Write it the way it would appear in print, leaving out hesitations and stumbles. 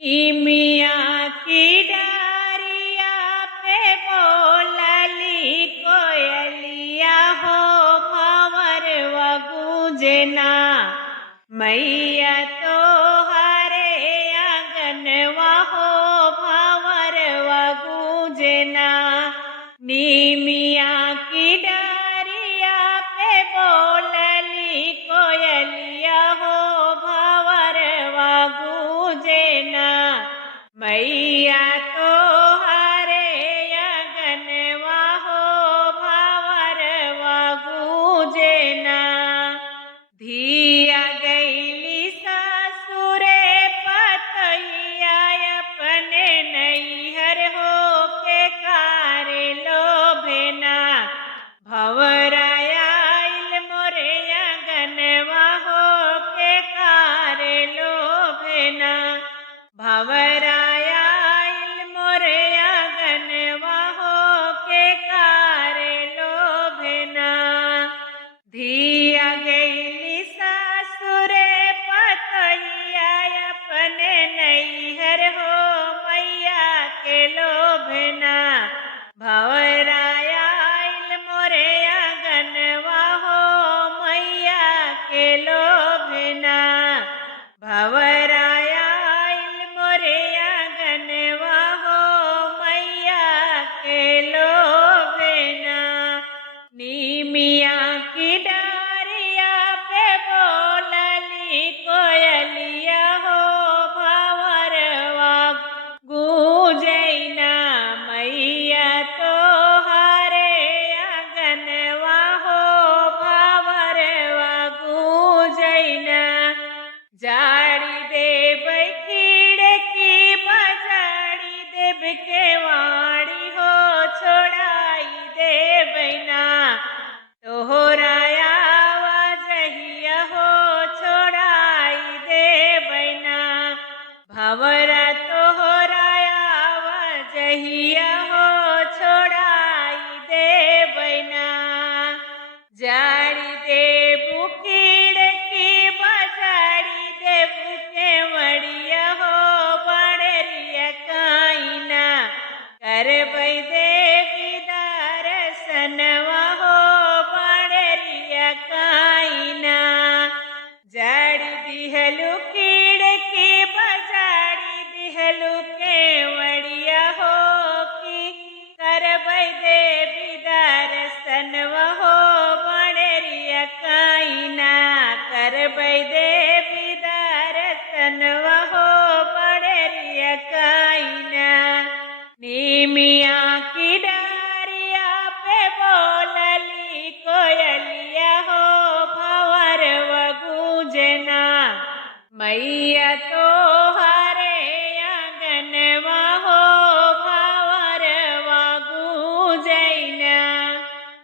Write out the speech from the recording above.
मिया की डारिया पे बोलली कोयलिया हो भंवर गूंजना। मैया तो हरे आंगनवा हो भंवर गूंजना। मिया की डारिया पे बोलली कोयलिया हो भंवर गूंजना। मैया तो हरे आंगनवा हो भंवर गूंजना। धिया गईली सासुरे पतैया अपने नैहर हो के कारे लोभेना। भंवराया आइल मोरे आंगनवा हो के कारे लोभेना। भंवराया आइल मोरे आंगनवा हो के कारे लोभेना। धिया गईली सासुरे पतैया अपने नैहर हो मैया के लोभना। भंवराया आइल मोरे आंगनवा हो मैया के लोभना। भंवराया आइल मोरे आंगनवा हो मैया के लोभना। मिया की डारिया पे बोलली कोयलिया हो भंवर गूंजना। मैया तो हरे आंगनवा हो भंवर गूंजना। जाड़ी देव खिड़की बजाड़ी देव केवाड़ी हो छोड़ाई देवैना। तोहराया वजहिया हो छोड़ाई देवैना। भंवरा तोहराया वजहिया हो छोड़ाई देवैना। जाड़ी देबू खिड़की बजाड़ी देबू केवड़िया हो बड़रिया काइना। करबै देवी दर्शनवा हो बड़रिया काइना। जाड़ी दिहलु खिड़की बजाड़ी दिहलु केवड़िया हो की करबै देवी दर्शनवा हो बड़रिया काइना। करबै देवी दर्शनवा हो बड़रिया काइना। मिया की डारिया पे बोलली कोयलिया हो भंवर गूंजना। मैया तो